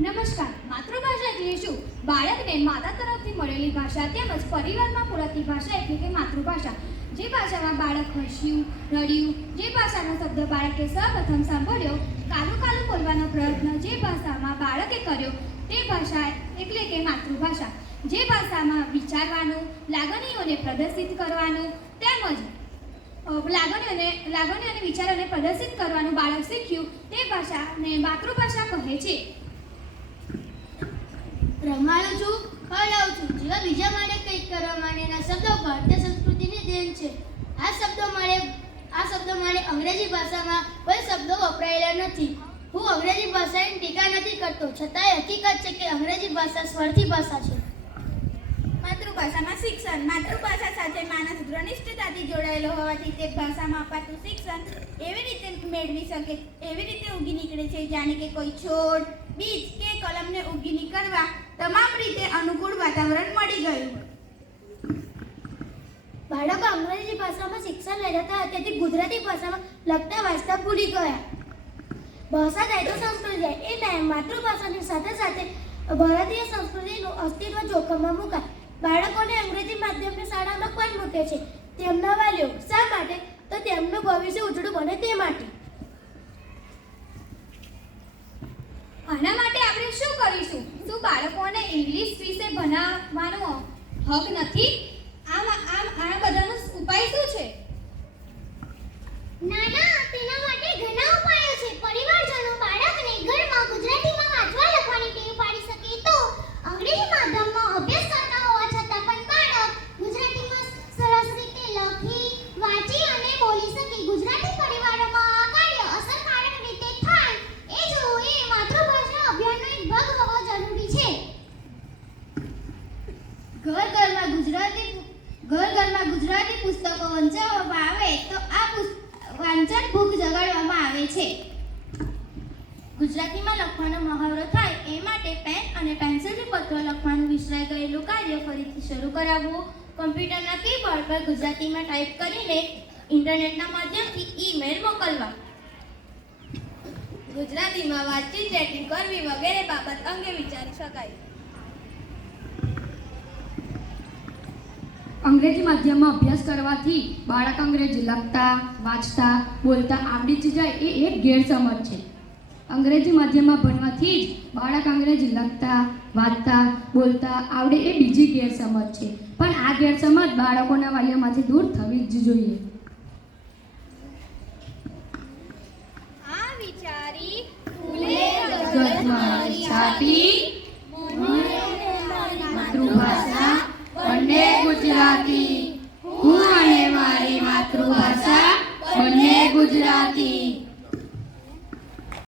નમસ્કાર. માતૃભાષા એટલે શું? બાળકને માતા તરફથી મળેલી ભાષા તેમજ પરિવારમાં બોલાતી ભાષા એટલે કે માતૃભાષા. જે ભાષામાં બાળક હસ્યું, રડ્યું, જે ભાષાનો શબ્દ બાળકે સૌપ્રથમ સાંભળ્યો, કાલું કાલું બોલવાનો પ્રયત્ન જે ભાષામાં બાળકે કર્યો તે ભાષા એટલે કે માતૃભાષા. જે ભાષામાં વિચારવાનું, લાગણીઓને પ્રદર્શિત કરવાનું તેમજ લાગણીઓ અને વિચારોને પ્રદર્શિત કરવાનું બાળક શીખ્યું તે ભાષાને માતૃભાષા કહે છે. રમાડું છું, ખવડાવું છું જેવા બીજા માટે કંઈક કરવા માટેના શબ્દો ભારતીય સંસ્કૃતિની દેન છે. આ શબ્દો માટે અંગ્રેજી ભાષામાં કોઈ શબ્દો વપરાયેલા નથી. હું અંગ્રેજી ભાષાની ટીકા નથી કરતો, છતાંય હકીકત છે કે અંગ્રેજી ભાષા સ્વરથી ભાષા છે. માતૃભાષામાં શિક્ષણ. માતૃભાષા સાથે માણસ ઘનિષ્ઠતાથી જોડાયેલો હોવાથી તે ભાષામાં અપાતું શિક્ષણ એવી રીતે મેળવી શકે, એવી રીતે ઉગી નીકળે છે જાણે કે કોઈ છોડ, બીજ કે કલમને ઉગી નીકળવા તમામ રીતે અનુકૂળ વાતાવરણ મળી ગયું. બાળકો અંગ્રેજી ભાષામાં શિક્ષણ લઈ જતા તેથી ગુજરાતી ભાષામાં લખતા વાંચતા ભૂલી ગયા. ભાષા જાય તો સંસ્કૃતિ જાય એ ટાઈમ માતૃભાષાની સાથે સાથે ભારતીય સંસ્કૃતિનું અસ્તિત્વ જોખમમાં મુકાય. બાળકોને અંગ્રેજી માધ્યમની શાળામાં કોણ મૂકે છે? તેમના વાલીઓ. શા માટે? તો તેમનું ભવિષ્ય ઉજળું બને તે માટે. આના માટે આપણે શું કરીશું? શું બાળકોને ઇંગ્લિશ વિશે ભણાવવાનો હક નથી? આ બધાનો ઉપાય શું છે? નાના, તેના માટે ઘણા ઉપાયો છે. પરિવારજનો બાળકને ઘરમાં ગુજરાતીમાં વાંચવા લખવાની ટેવ પાડી શકે તો અંગ્રેજી માધ્યમમાં અભ્યાસ કરતા હોવા છતાં પણ બાળક ગુજરાતીમાં સરસ રીતે લખી, વાંચી અને બોલી શકે. ગુજરાતી પરિવારોમાં આ કાર્ય અસરકારક રીતે થાય એ જોવું એ માતૃભાષા અભિયાનનો એક ભાગ હોવો જરૂરી છે. ઘર ઘરમાં ગુજરાતી પુસ્તકો વંચાવવામાં આવે તો આ વાંચન ભૂખ જગાડવામાં આવે છે. ગુજરાતીમાં લખવાનો મહાવરો થાય એ માટે પેન અને પેન્સિલથી પત્ર લખવાનું વિસરાઈ ગયેલું કાર્ય ફરીથી શરૂ કરાવવું. કમ્પ્યુટરના કીબોર્ડ પર ગુજરાતીમાં ટાઈપ કરીને ઇન્ટરનેટના માધ્યમથી ઈમેલ મોકલવા. ગુજરાતીમાં વાતચીત, ચેટિંગ કરવી વગેરે બાબત અંગે વિચારી શકાય. અંગ્રેજી માધ્યમમાં અભ્યાસ કરવાથી બાળક અંગ્રેજી લખતા, વાંચતા, બોલતા આવડી જ જાય એ એક ગેરસમજ છે. અંગ્રેજી માધ્યમમાં ભણવાથી જ બાળક અંગ્રેજી લખતા, વાંચતા, બોલતા આવડે એ બીજી ગેરસમજ છે. પણ આ ગેરસમજ બાળકોના વાલીઓમાંથી દૂર થવી જ જોઈએ. આ વિચારી જગતમાં છાતી માતૃભાષા બંને ગુજરાતી. હું અને મારી માતૃભાષા બંને ગુજરાતી.